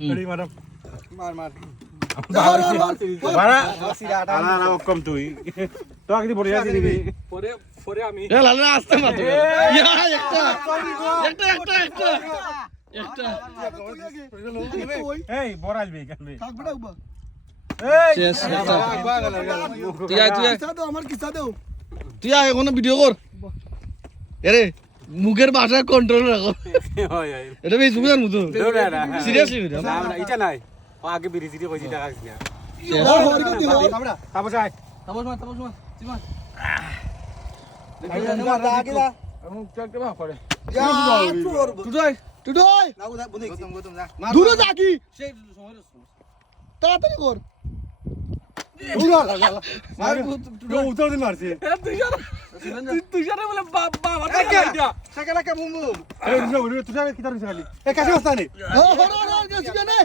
ready মার মার না কম তুই তো আগে পড়ে যাচ্ছি দিবি পরে আমি এ লালা আসতে মাত্র ইয়া একটা এই বড় আসবি কেন শেষ তুই আয় কিসা দাও আমার কিসা দাও তুই আয় কোনো ভিডিও কর আরে মুখের ভাষা কন্ট্রোল রাখো হয় হয় এটা বেশ বুঝার মতো সিরিয়াসলি ভিডিও না না এটা নাই ও আগে বিড়ি সিটি কইছি টাকা দিস না তারপর আয় তাপস মার চিমা টুডই দূরে যা কি তাড়াতাড়ি কর উত্তর দিন মারছি তুই জানে বলে বাবা দিয়া সাকালা কা বুম বুম এই তুই কি তার খালি এ কাছে বসতা নেই হর গেছি কেনে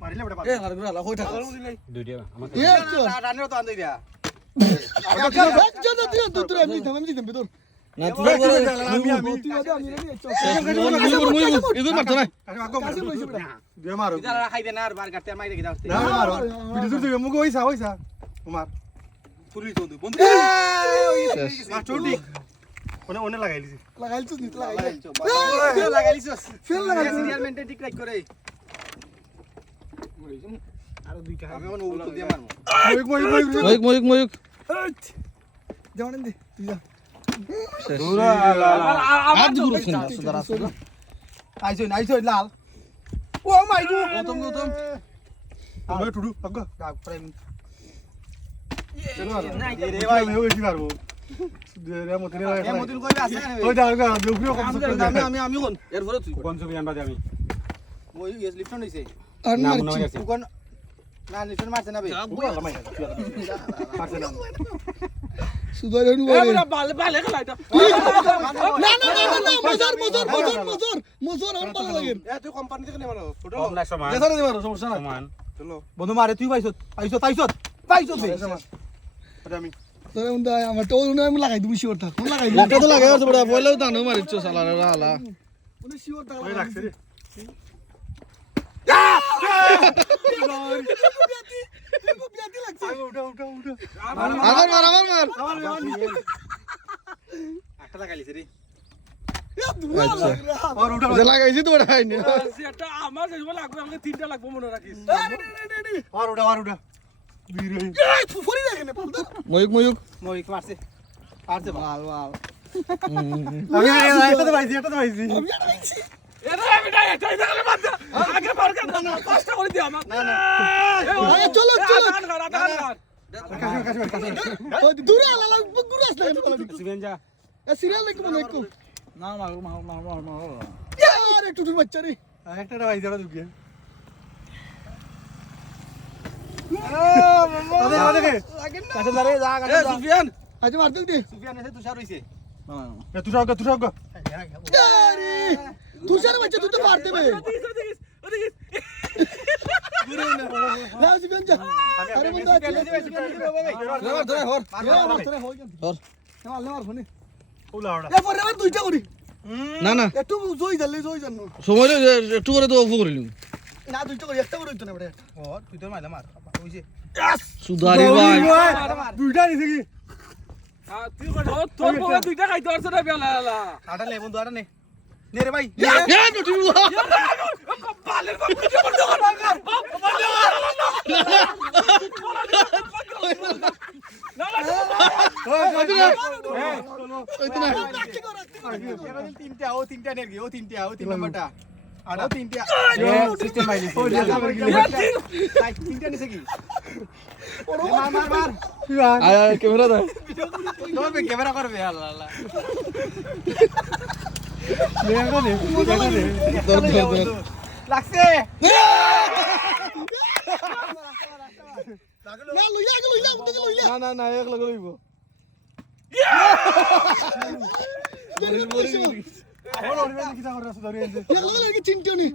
মারিলে বড় এ আর গুলা হই থাক দুইটা আমার এ চল রানের তো আন্দই দিয়া চল তুই তুই আমি দিতাম ভিতর না তুই করে আমি ইগো মারতো না কাছে বসে বড় দিয়ে মারো ইদারা খাইবে না আর বার কাটতে মাইরে গিয়ে দাও না মারো ভিডিও তুই মুগো হইছা মার পুরি তো বন্ধু মার চোটি ওনে লাগাইলিছি লাগাইছিস নি লাগাইছিস লাগাইলিছস ফেল লাগাইছিস সিরিয়াল মেইনটেইন ঠিক রাখ করে আর দুইটা আমি ওন উল্টো দিয়ে মারমু ময়ূক যেমন দে তুই যা দূরা আর গুরু শুন সুদার আছে আইছো লাল ও মাই গড গৌতম আমরা টুডু আগা ডাক প্রেম রে ভাই আমি হইছি পারবো রে মতিন এ মতিন কইবে আছে না ওই দাঁড়া গা দুপুরে কম আমি কোন এরপরে তুই কোন ছবি আনবা দে আমি ওই ইয়েস লিফট হইছে আর নাম মারছি নয় আছে তুই কোন না লিফট মারছে না বে সুদাই হনু বলে বালে খেলাইতা না মজর আমার ভালো লাগে এ তুই কোম্পানি থেকে নে মারো ছোট কম না সমান দেখারে দিবারো সমস্যা না সমান চলো বন্ধু মারে তুই পাইছত এটা আমি তোরে উন্দা আমার তো উনি আমি লাগাই দিবি শিওর থাক কোন লাগাই একটা তো লাগাই আছে বড় পয়লাও তানো মারিছো সালারে হালা উনি শিওর থাক ওই রাখছে রে বিয়াতি লাগছে উঠা আমার মার একটা লাগাইলিছে রে আচ্ছা আর উঠা যে লাগাইছি তো ওটা হয়নি সেটা আমার যেগুলো লাগবে আমাকে তিনটা লাগবে মনে রাখিস আর উঠা বীর হই ফুফরি লাগে না পালদা ময়ূক মই মারছে পারছে লাল আমি এটা তো পাইছি আমি আর আইছি এটা আমি না এটা গেলে বাদ দে আগে পার কর না কষ্ট করে দি আমার না না আরে চলো কাছে ওই দূরে আলা গুরু আসলে সিবেন যা এ সিরিয়াল দেখো মনে একটু না মার यार একটু দূর বাচ্চা রে একটা পাইছি আর দুকে দেখে কাছে দাঁড়ে যা এ সুফিয়ান আজ মার দে সুফিয়ান এসে তুষার হইছে তুই আগা আরে তুষার বাচ্চা তুই তো মার দেবে না সিবেন যা আরে বন্ধু ধরে হর মার ফোনে ওলাওড়া এ পরে আবার দুইটা করি না একটু জয় জানো সময় একটু করে তো অফ করিলুম না দুইটা করি একটা করে হইতো না বড় ও তুই তো মাইলা মার হইছে সুদারি ভাই দুইটা নিছে কি তুই তোর বউ দুইটা খাইতে পারছ না বেলা আটা লে বন্ধু আটা নে নে রে ভাই এ নটি বালের বাপ কি করছ তিনটা নে ও তিন নাম্বারটা আটা তিনটা সিস্টেম বাইলি তিনটা নিছে কি মার আয় ক্যামেরা দে তোর ক্যামেরা করবে আল্লাহ আল্লাহ ধর লাগছে না লইয়া লইয়া না এক লগে লইব কি চিন্তা নেই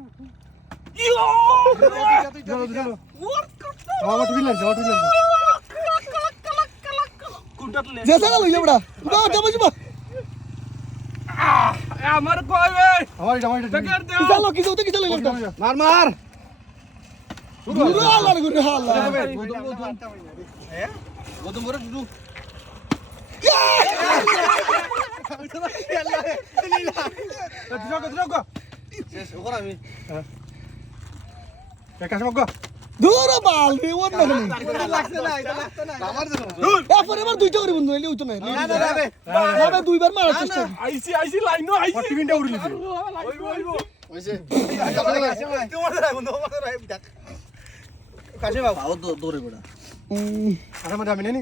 জেসা লইয়া বড়া বা যাবা যাবা আমার কই রে আমার এটা টাকার দাও কিসালো কিসালো কিসালো লাগতো মার মার দুরু আল্লাহ গুরু আল্লাহ গৌতম করে দুদু শেষ ওকর আমি দুরু বাল রে ওর না লাগছে না এটা লাগছে না আমার দেন এরপরে আবার দুইটা করে বন্ধু হইলে হইতো না না না যাবে না দুইবার মারার চেষ্টা আইছি লাইনও আইছি 40 মিনিট উড়ে লিছে হইছে তোমার ধরে বন্ধু আমার ধরে দেখ কাছে বাবু আও দৌড়ে বেড়া আরে মধ্যে আমি নেনি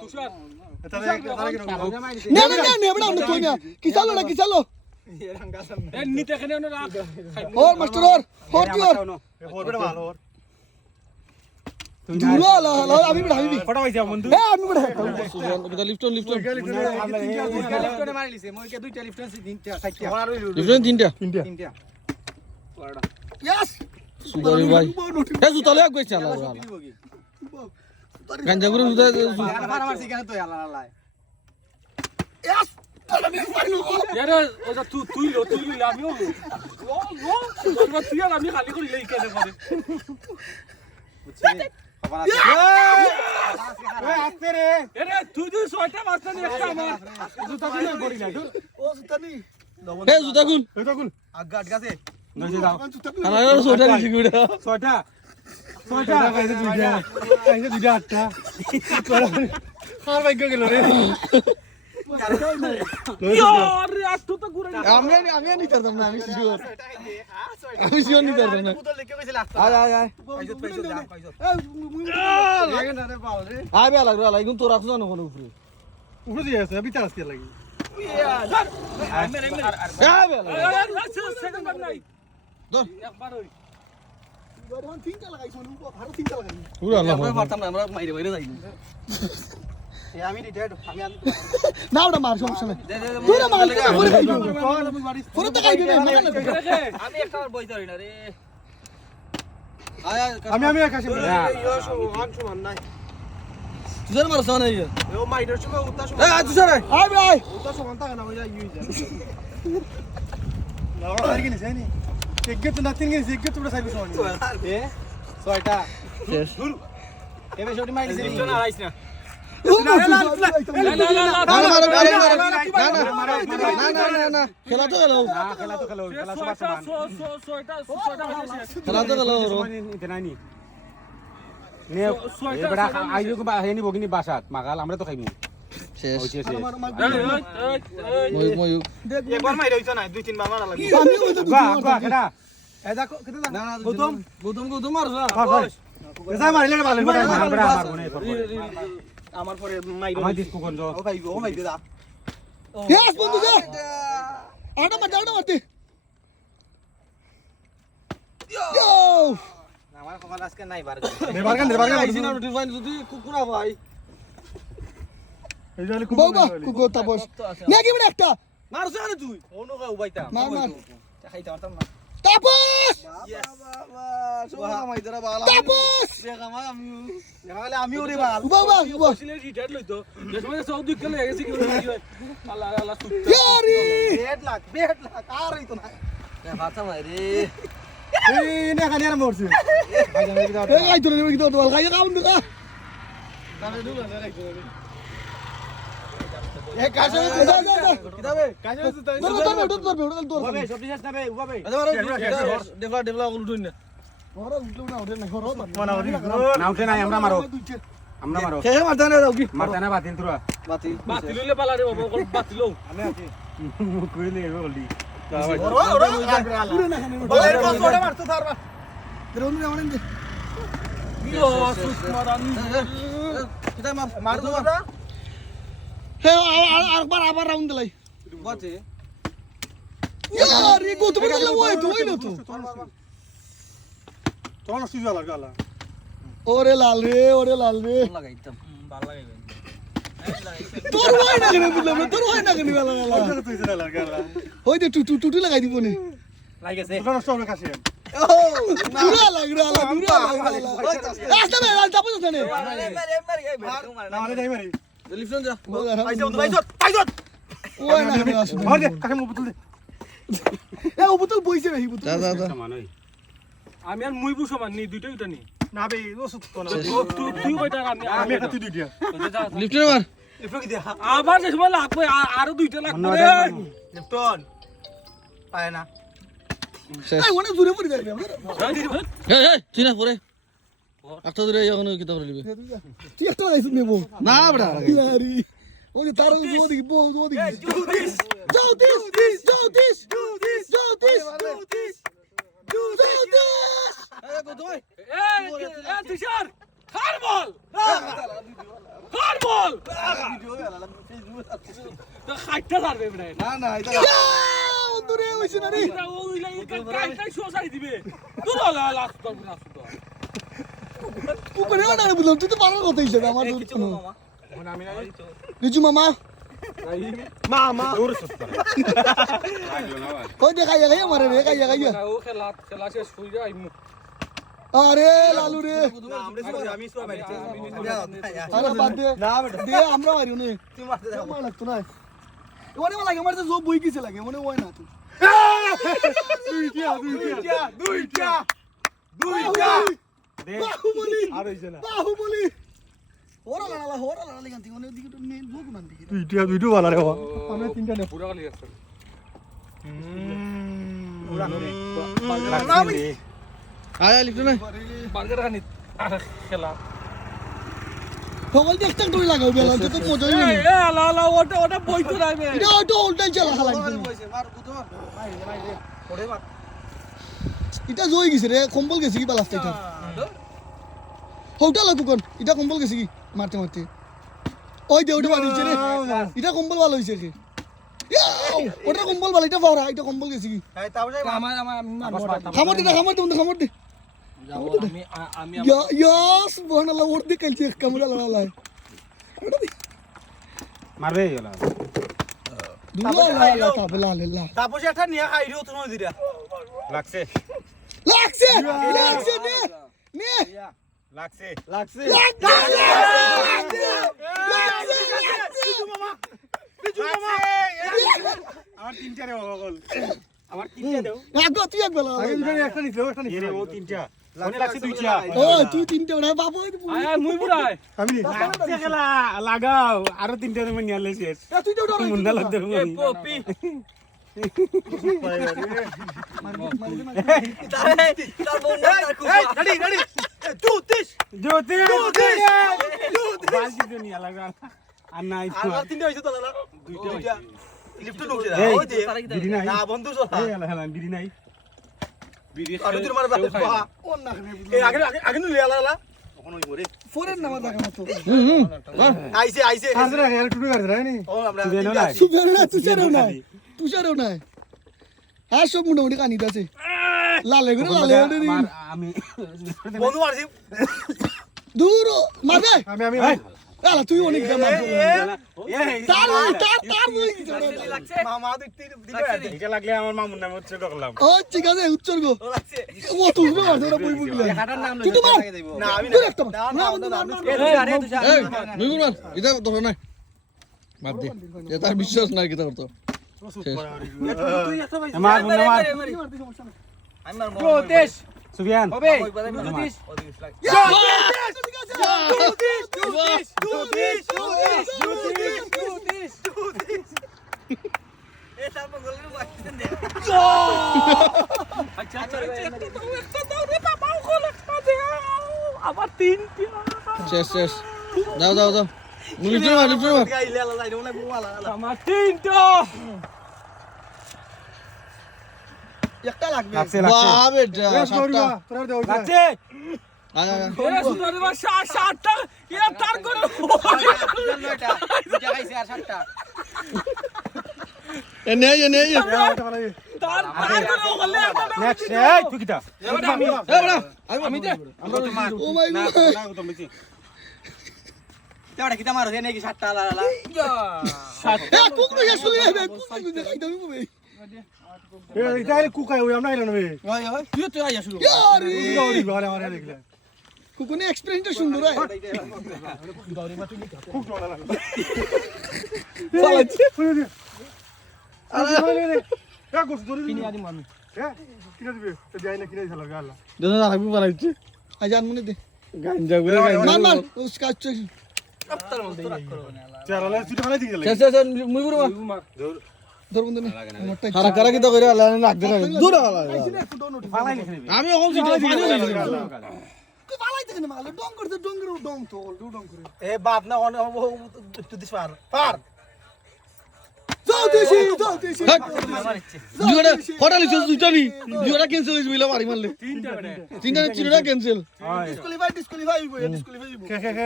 তুষার কিসালো না কিসালো এ নিতে কেন না রাখ ওর মাস্টার ওর কি ওর দুরু আল্লাহ আমি বড় হাবিবি ফটো পাইছি বন্ধু হ্যাঁ আমি বড় ওটা লিফটন লিফটন লিফটনে মারি লিছে মই কে দুইটা লিফটন তিনটা চারটা লিফটন তিনটা তিনটা ইয়েস সুগারি ভাই এ জুতালে এক গইছে আল্লাহ গাঞ্জা করে জুতা আর মারছি কেন তো আল্লাহ আল্লাহ ইয়েস এরে ওটা তুই আমিও ও তুই আর আমি খালি করে লেই কেন করে আস্তে রে এরে তুই ছয়টা মাস্টার একটা আমার জুতা দিলে পড়ি না ও সুতানি এ জুতা গুল এটা কোন আগা আটকাছে নইছে দাও খানা আর সোটা দিছি গুড়া ছয়টা কাইছে দুইটা আটটা আর ভাগ্য গেল রে ইয়ার আটটো তো ঘুরে আমি নিতে পারতাম না আমি শিওর নিতে পারতাম না আয় আয় আয় আয় বে লাগলো লাগি তোর রাখছ না কোন উপরে উপরে দিয়ে আছে ভিতর আসতে লাগি আয় বে সেকেন্ড বার নাই ধর একবার ওই এখন তিনটা লাগাইছ না আরো তিনটা লাগাই পুরা আল্লাহ আমরা পারতাম না আমরা মাইরে মাইরে যাই আমি রিটায়ার্ড আমি না ওটা মার সমস্যা নাই পুরো মার পুরো খাইবো পুরো তো খাইবে আমি একটা বইতে পারি না রে আয় আয় আমি আকাশে তুজার মারছ না ইয়ে ও মাইডার সময় উত্তা সময় এই তুজার আয় বে আয় উত্তা সময় তা না হইয়া ইউই যা লাউড়া আর কি নিছে নি একগে তো নাথিং গেছে একগে তো সাইবে সময় এ ছয়টা শেষ এবে শটি মাইলিছে নি না আইছ না না খেলা তো গেল খেলা তো খেলো খেলা সবার সমান খেলা তো গেল ইতে নাই নি নে এবারে আইও বা হেনি বগিনি বাসাত মাগাল আমরা তো খাইমু শেষ হইছে শেষ মই মই একবার মাইরা হইতো না দুই তিন বার মারা লাগবে আমি ওই তো গা কেডা এ দেখো কেতে না না গৌতম গৌতম মারছ এসা মারিলে ভালো মারবো না তোর আমার পরে মাইরো আমার দিস কুগঞ্জ ও ভাইবে দা ইয়েস বন্ধু যা আটা মারতে ইয়ো আমার কপাল আজকে নাই বার আইছি না রুটি ফাইন যদি কুকুরা ভাই এই জলে বাবা কুকুর তাপস নাকি মানে একটা মারছ না তুই ওনো কা উবাইতা মার মার খাইতে পারতাম না তাপস বাবা সোহা মাইদরা বালা তাপস দেখামা আমি ওরে বাল বাবা রিটায়ার লইতো যে সময় সৌদি গেলে গেছে কি আল্লাহ আল্লাহ ইয়ারি 1 লাখ আর হইতো না ভাতা মাইরে এই নে খালি আর মরছে এই আইতো না কি তো খাই খাউন না এ কাছে যা কিতাবে কাজে তাই তোর উবাবে সবজি শেষ না বে উবাবে ডেভলা উল্টুই না ওরা উল্টু না ওরে না ওরা মনা ওরি না উঠে নাই আমরা মারো কে মারতা না দাও কি মারতানা বাতিল তোরা বাতিল হইলে পালা রে বাবা বাতিল আমি আছি কইলে বললি ওরা পুরো না খানে বলে ওরে মারতো ধরবা রোন না মানে ইয়ো সুস্মারানি কিটা মার মার তো ওরা হে আবার রাউন্ড দিলাই বাতে ইয়ারি গো তুমি গেলে ওই তুই না তো তোমার সুজা লাগালা ওরে লাল রে লাগাইতাম ভালো লাগাইবেন তোর হয় না কেন বুঝলাম তোর হয় না কেন লালা তুই সুজা লাগালা ওই যে টুটু লাগাই দিব নি লাগেছে তোর নষ্ট হবে কাছে দূরে লাগ রাস্তা মে তাপস ওখানে না মানে যাই মারি লিফটন যা ওই না মার দে কাকে মুখ তুল দে এ ও বোতল বইছে রে বোতল আমি আর মুই বুঝো মানি দুইটা উঠা নি না বে ও সুত কোনা তুই কইতা আমি একটা তুই দুইটা লিফটে মার লিফট কি দে আবার যে সময় লাগবে আরো দুইটা লাগবে রে লিফটন পায় না শেষ এই অনেক দূরে পড়ে যাবে আমরা এই তুই না পরে একটা দূরে এখন কি তোর লিবে তুই একটা লাইছ নেবো না বড়া ইয়ারি ওই তার ওদিকে ওদিকে জ্যোতিষ এ তিশার কার বল কার বল তো খাইতে পারবে বড় না না এটা দূরে হইছে না রে এটা ওই লাগি কাই সোসাই দিবে তুই লাস্ট তো তুই করে না রে বললাম তুই তো পারার কথা হইছে আমার দূর কিছু মামা মামা কই দেখাই গাই মারে রে গাই গাই ও খেলা শেষ হই যায় আরে লালু রে আমি সব মারি আরে বাদ দে না বেটা দে আমরা মারি নে তুই মারতে দে আমার লাগতো না ওনে লাগে আমার তো জব বই কিছে লাগে মনে হয় না তুই দুইটা দে বাহুবলি আর হইছে না বাহুবলি ওরা লালা গান্তি ওনে দিকে তো নে জব না দিকে দুইটা ভালো রে আমরা তিনটা নে পুরা খালি আছে আয় লিফটে না বার্গার খানি খেলা সকল দেখতে তুই লাগাও বেলা তো মজাই এ নেই লা ওটা বইতো রাইবে এটা তো উল্টাই চালা লাগছে এটা জই গেছে রে কম্বল গেছে কি বালাস্তা এটা হোটা লাগু কোন এটা কম্বল গেছে কি মারতে মারতে ওই দে ওটা মারিছে রে এটা কম্বল ভালো হইছে কি ওটা কম্বল ভালো এটা পাওরা এটা কম্বল গেছে কি আমার খামর দে খামর দে আমি ইয়াস সুবহানাল্লাহ ওর দে কালছে কামড়া লালা মারবে এলা দুলা লালা তাবলা লালা তারপর একটা নিয়ে খাইরো তুমি দিরা লাগছে লাগছে নে নে লাগছে লাগছে আমার তিনটা রে বগল আমার তিনটা দাও আগো তুই এক বেলা একটা নিছিল এরে ও তিনটা মনে লাগছে দুইটা ও তুই তিনটে ওরা বাবা আয় মুই বুড়াই আমি লাগছে খেলা লাগাও আরো তিনটা তুমি নিয়ে আলে শেষ তুই তো ডর মুন্ডা লাগতে এ পপি রেডি জ্যোতিষ জ্যোতি বালতি তো নিয়ে লাগা আর নাই তো আর তিনটা হইছে তো দাদা দুইটা লিফট ঢুকছে এই, ওই দে বিড়ি নাই না বন্ধু চলা এই এলা হেলা বিড়ি নাই বিড়ি আর তুই মার বাবা ওর না এই আগে নি লিয়া লাগলা কখন হই মরে ফোরেন নামা দেখা মতো আইছে আরে আর টুটু গাড়ি রাই নি ও আমরা তুই নাই সুবের না তুষারও নাই আর সব মোটামুটি কানি আছে লালে করে মার আমি বন্ধু মারছি দূর মারবে আমি আলা তুই অনেক মার এই তার বই মামা দিতে এটা লাগলে আমার মামুর নামে উচ্চ করলাম ও ঠিক আছে উচ্চর্গ ও লাগছে ও তুই না ওটা বই বুঝলা তুই তো মার না আমি তুই একটা না না এই মুগুর মার এটা ধর না বাদ দে এটা বিশ্বাস নাই কি করতে মার মুন্না মার আমি মার জ্যোতিষ সুবিয়ান হবে আবার তিনটা শেষ দাও লিফটে মার আমার তিনটা একটা লাগবে লাগছে বাহ বেটা সাতটা লাগছে আয় এ সুন্দর বা সাতটা এ তার করে এ নেই তার করে বললে নেক্সট এই তুই কিটা আমি দে ও মাই না গড না তো মিছি তেড়া কিটা মারো নে কি সাতটা লালা এ কুকুর আসলে কুকুর দেখাই দাও কবে এটা কুকাই ওই আমরা আইলাম রে তুই আইয়া শুরু ইয়ারি দৌড়ি বারে বারে দেখলা কুকুনে এক্সপেরিয়েন্সটা সুন্দর হয় খুব ডলা লাগে পালাচ্ছে আরে এ গোস দৌড়ি কিনে আদি মানু হ্যাঁ কিনে দিবে তো যাই না কিনে দিছাল গালা দুজন আরামি পালাইছে আজ আনমনে দে গাঞ্জা গুলো মার মার উস কাজ চল চারালে সিটি ফালাই দিকে লাগে শেষ মুই গুরু ধর বন্ধু নে মোটটা হারা কারা কি তো কইরা আল্লাহ রাখ দে দূর আলা ফালাই লিখে আমি এখন সিটি পানি তুই পালাই দে না মালে ডং করতে ডঙ্গের ডং তো ডং করে এ বাপ না তুই দিস পার যাও দেশি দুইটা হোটেল ইছস দুইটা নি দুইটা ক্যান্সেল হইছে বিলা মারি মারলে তিনটা চিরটা ক্যান্সেল ডিসকুয়ালিফাই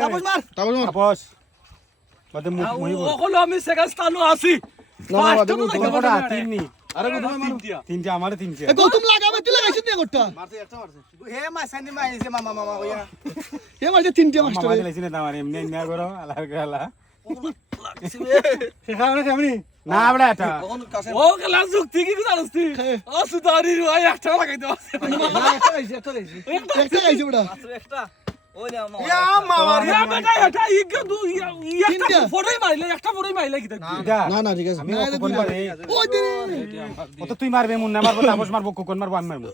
তাপস মার তারপর মার বস বাদে মুই ওগুলো আমি সেকেন্ড স্থানও আছি না না বাদে কোনটা তিননি আরে কোথায় মারো তিনটা আমারে তিনটা এ গৌতম লাগাবে তুই লাগাইছিস না গোটা হে মা সানি মা এসে মামা মামা কইয়া এ মাঝে তিনটে মাস্টার মামা দিলাইছিনা আমার এমনি না করো আলার গালা সেখানে কেমনি না বড়া এটা ও খেলা যুক্তি কি জানিস তুই ও সুদারি রয় একটা লাগাই দাও একটা গাইছে বড়া ইয়া মামা ইয়া বেটা এটা ইগে দু একটা ফটোই মাইলে একটা ফটোই মাইলে কি দেখবি না না ঠিক আছে আমি কোন পারে ওই দে ও তো তুই মারবে মুন্না মারবো তাপস মারবো কোন মারবো আমি মারবো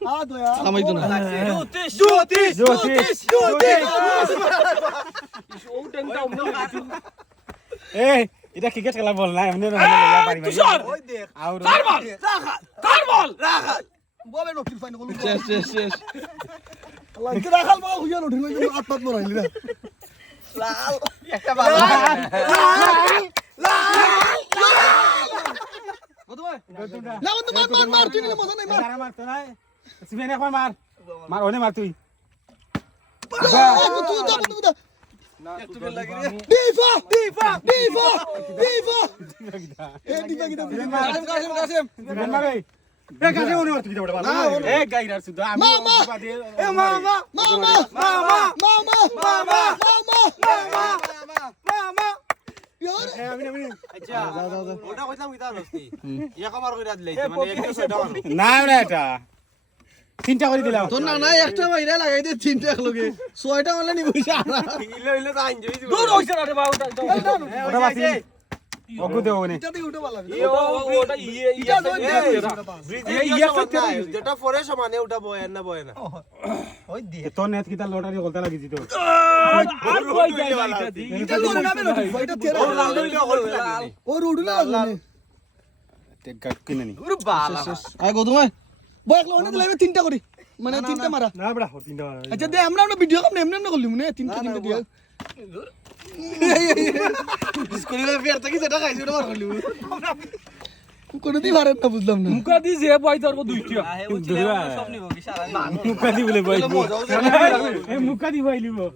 আ দয়া সামাই তো না জ্যোতিষ ও টেনটা অন্য কিছু এই এটা ক্রিকেট খেলা বল না এমনি না বাড়ি বাড়ি তুষার আর কার বল বলে নকিল ফাইন বল শেষ আল্লাহ কি রাখাল বাবা হুইয়া উঠিল না আত্মাত মরাইলি না একটা বাবা না বন্ধু মার তুই নিলে মজা নাই মার মার তো না সিমেন একবার মার মার ওনে মার তুই তুই যা বন্ধু দা ডিফা এ ডিফা কি কাসেম সিমেন মারে এ কাছে ওনে আর তুই কি বড় এ গাইরার সুদা আমি মামা এ মামা মামা ইয়ার আচ্ছা ওটা কইতাম কি তার হস্তি ইয়া কমার কইরা দিলাই মানে একটা ছয়টা মারো না বড়া এটা তিনটা করে দিলাম তোর না না একটা বাইরে লাগাই দে তিনটা লগে ছয়টা মারলে নি বুঝা না ইলে তো আইন জই দূর হইছে না রে বাবা ওটা বাতি ওগু দেও নে এটা দিয়ে উঠে ভালো লাগে ওটা ইয়া যেটা পরে সমানে ওটা বয় না ওই দিয়ে তোর নেট কিতা লটারি গলতা লাগিছি তো আর কই যাই এটা দি এটা লোরে নামে না এটা তেরা ও রুডুলা লাগলে টেকা কিনে নি আয় গৌতম আয় বয়ক লোনে দিলে তিনটা করি মানে তিনটা মারা না বড়া তিনটা আচ্ছা দে আমরা ভিডিও কাম এমনি করলি মানে তিনটা দিয়া ডিসকুয়ালিফাই ফের থেকে যেটা খাইছি ওটা মার করলি কোনদিন ভারত না বুঝলাম না মুকা দি যে বই ধরবো দুইটা মুকা দি বলে বই এ মুকা দি বই লিবো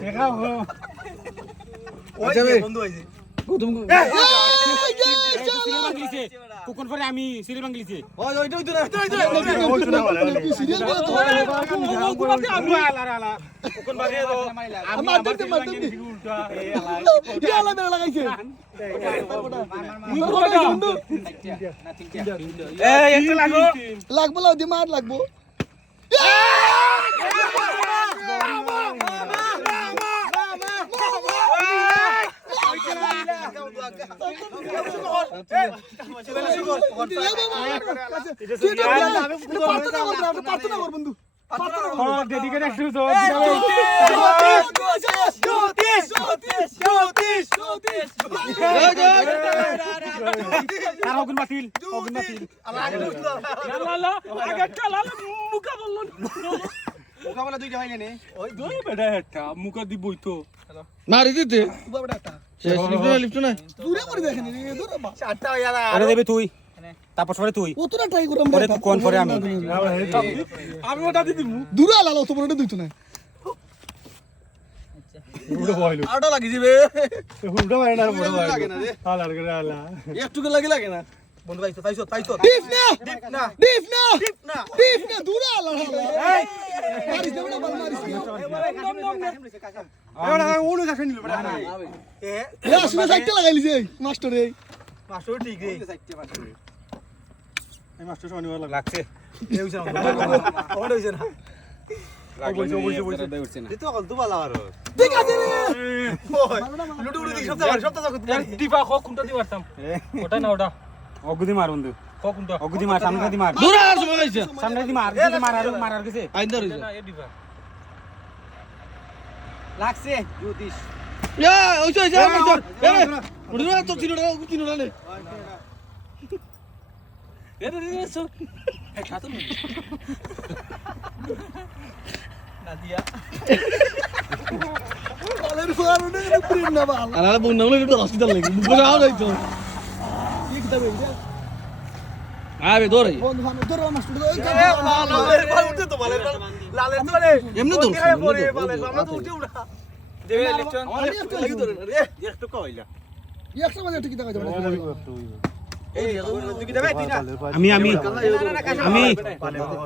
দেখা হো ওই বন্ধু হইছে গৌতম কোকন পরে আমি সিরি বাংলিছি ওই ওইটা হইতো না সিরিয়াল করে তো আলা কোকন বাজে তো আমি আমার দেখতে উল্টা এ ইয়া আলা বেলা লাগাইছে একটা লাগো লাগবো লাও দি মার লাগবো প্রার্থনা কর বন্ধু ডেডিকেট একটু তো আর অগুন বাতিল লালা আগে চালা মুকা বললো মোকাবেলা দুইটা হইলে নে ওই দুই বেটা একটা মুকা দি বই তো মারি দিতে বাবড়া টা শেষ লিফট না দূরে করে দেখেন রে দূরে বা চারটা হইয়া আরে দেবে তুই তারপর পরে তুই কতটা ট্রাই করলাম পরে তুই কোন পরে আমি আমি ওটা দি দিমু দূরে আলালো তো বড়টা দিত না উড়ে বইলো আরটা লাগি যাবে উড়ে বাইরে না বড় বাইরে লাগে না রে হালার করে হালা একটু লাগে না বন্ধু পাইছো ডিফ না দূরে আলা মারিস না বড় মারিস এবারে উড়ে কাছে নিল বড় এ এ আসলে সাইডটা লাগাইলি যে মাস্টার এই মাস্টার ঠিক রে লাগছে তো কল তো ভালো আর ঠিক আছে রে লুডু উড়ি দিক সপ্তাহ দিবা খ কোনটা দি মারতাম ওটা না ওটা অগুদি মার বন্ধু খ কোনটা অগুদি মার সামনে দি মার দূরে আর সময় গাইছে সামনে দি মার মার আর গেছে আইন ধরে না এ দিবা লাগছে জ্যোতিষ ইয়া ওইছে ওইছে এ উড়ি না তো তিনটা নে এ রে রে সো এ খাতো বলের ফারুনে প্রেম না বাল আর বন্ধ হলে একটু হসপিটাল লাগি বুঝা যাও যাইতো কি কিতা বইছে আরে দৌড়ে বন্ধু ভালো তোর মাস্টার লালের বল উঠে তো লালের বল লালের তো রে এমনি দৌড় পরে বালে আমরা তো উঠে উড়া দেবে লিফটন আমি একটু লাগি ধরে রে একটু কইলা একশো মাঝে ঠিক কিতা কইতে এই তুই কি দেবে তিনা আমি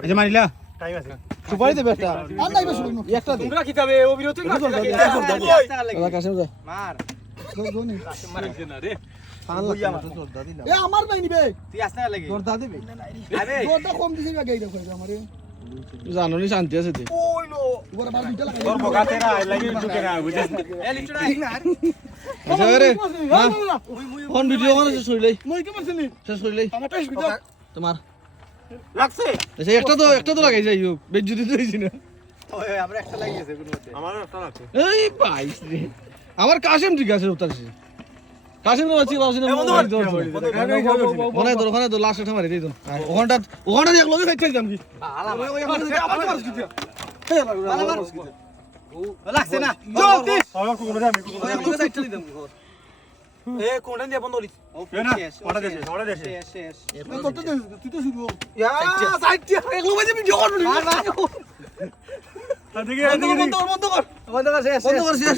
এই যে মারিলা টাইম আছে সুপারি দেবে একটা আর নাই বেশি একটা দে তোমরা কি যাবে ও বিরতি না দাদা কাছে যা মার ধোনি মারছে না রে এ আমার নাই নিবে তুই আসতে লাগি তোর দাদি বে আরে তোরটা কম দিছি না গাইরা কইছে আমারে জানো নি শান্তি আছে তে ওইলো ওরা বার দুইটা লাগাই তোর বগাতে না লাগি ঢুকে না বুঝছিস এ লিফটন আই না আচ্ছা রে ফোন ভিডিও কোন শেষ হইলাই মই কি মারছিনি শেষ হইলাই আমার টেস্ট ভিডিও তোমার লাগছে আচ্ছা একটা তো লাগাই যাই হোক বেজ্জুতি তো হইছি না ওই আমরা একটা লাগিয়েছে কোন মতে আমারও একটা লাগছে এই পাইস রে আমার কাশেম ঠিক আছে উতারছি কাশেম না বাঁচি বাঁচি না ওখানে ধরো লাস্ট একটা মারি দিই তো ওখানটা এক লগে খাইতে যাম কি লাগছে না জ্যোতিষ এ কোনটা দিয়ে বন্ধ করিস না ওটা দেশে শেষ তোরটা দে তুই তো শুরু ইয়া সাইড দিয়ে এক লোক বাজে ভিডিও করবি বন্ধ কর শেষ বন্ধ কর শেষ